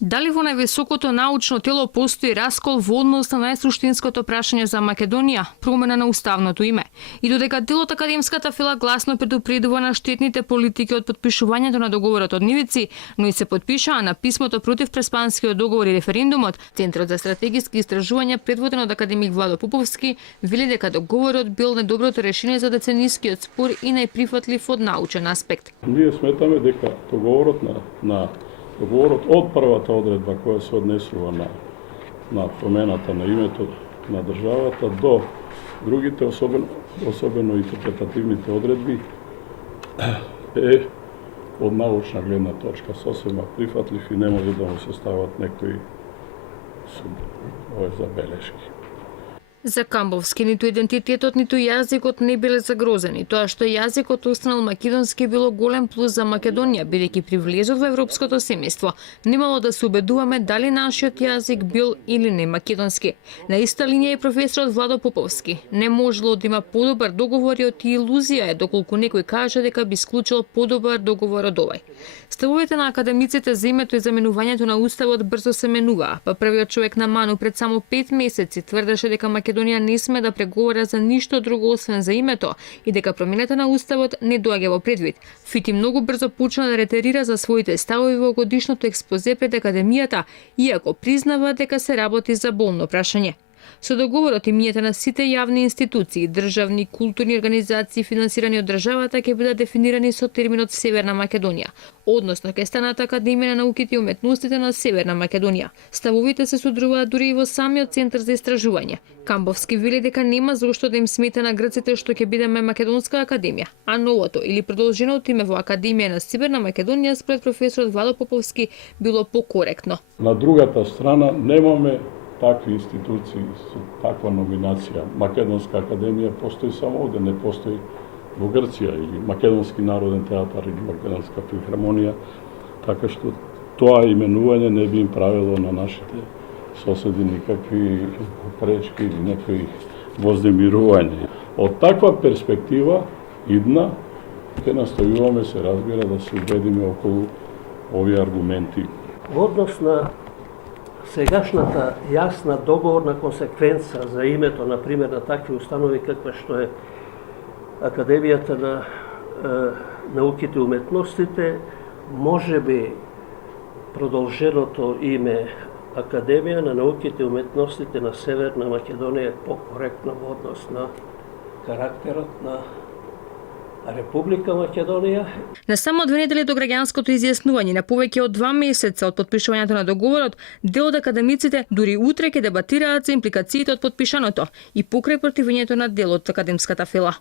Дали во највисокото научно тело постои раскол во однос на најсуштинското прашање за Македонија, промена на уставното име, и додека дел од академската фила гласно предупредува на штетните политики од подпишувањето на договорот од Нивици, но и се подпишаа на писмото против преспанскиот договор и референдумот, Центарот за стратегиски истражувања предводен од академик Владо Поповски вели дека договорот бил најдоброто решение за деценискиот спор и најприфатлив од научен аспект. Ние сметаме дека договорот од првата одредба која се однесува на промената на името на државата до другите, особено интерпретативните одредби, е од научна гледна точка сосема прифатлив и не може да му се стават некои забелешки. За Камбовски ниту идентитетот, ниту јазикот не биле загрозени. Тоа што јазикот останал македонски било голем плюс за Македонија, бидејќи при влезот во европското семејство немало да се убедуваме дали нашиот јазик бил или не македонски. На иста линија е професорот Владо Поповски. Не можело да има подобар договор и од илузија е доколку некој каже дека би склучил подобар договор од овој. Ставовите на академиците за името и заменувањето на уставот брзо се менуваа, па првиот човек на Ману пред само 5 месеци тврдеше дека Македонија не сме да преговара за ништо друго освен за името и дека промената на уставот не доаѓа во предвид. Фити многу брзо почна да ретерира за своите ставови во годишното експозе пред академијата, иако признава дека се работи за болно прашање. Со договорот имињата на сите јавни институции, државни, културни организации финансирани од државата ќе бидат дефинирани со терминот Северна Македонија, односно ќе станат Академија на науките и уметностите на Северна Македонија. Ставовите се содруваат дури и во самиот Центар за истражување. Камбовски вели дека нема зошто да им смета на грците што ќе бидеме Македонска академија, а новото или продолженото име во Академија на Северна Македонија според професорот Владо Поповски било покоректно. На другата страна немаме такви институции со таква номинација. Македонска академија постои само овде, не постои во Грција, или Македонски народен театар, или Македонска филхармонија, така што тоа именување не би им правило на нашите соседи никакви пречки или некои вознемирување. Од таква перспектива идна ќе настојуваме, се разбира, да се убедиме околу овие аргументи. Во однос на сегашната јасна договорна консеквенца за името, например, на такви установи каква што е Академијата на науките и уметностите, може би продолженото име Академија на науките и уметностите на Северна Македонија е покоректно во однос на карактерот на Република Македонија. На само 2 недели до граѓанското изјаснување на повеќе од 2 месеца од подпишувањето на договорот, дел од академиците дури утре ќе дебатираат за импликациите од подпишаното и покрај противењето на дел од академската фила.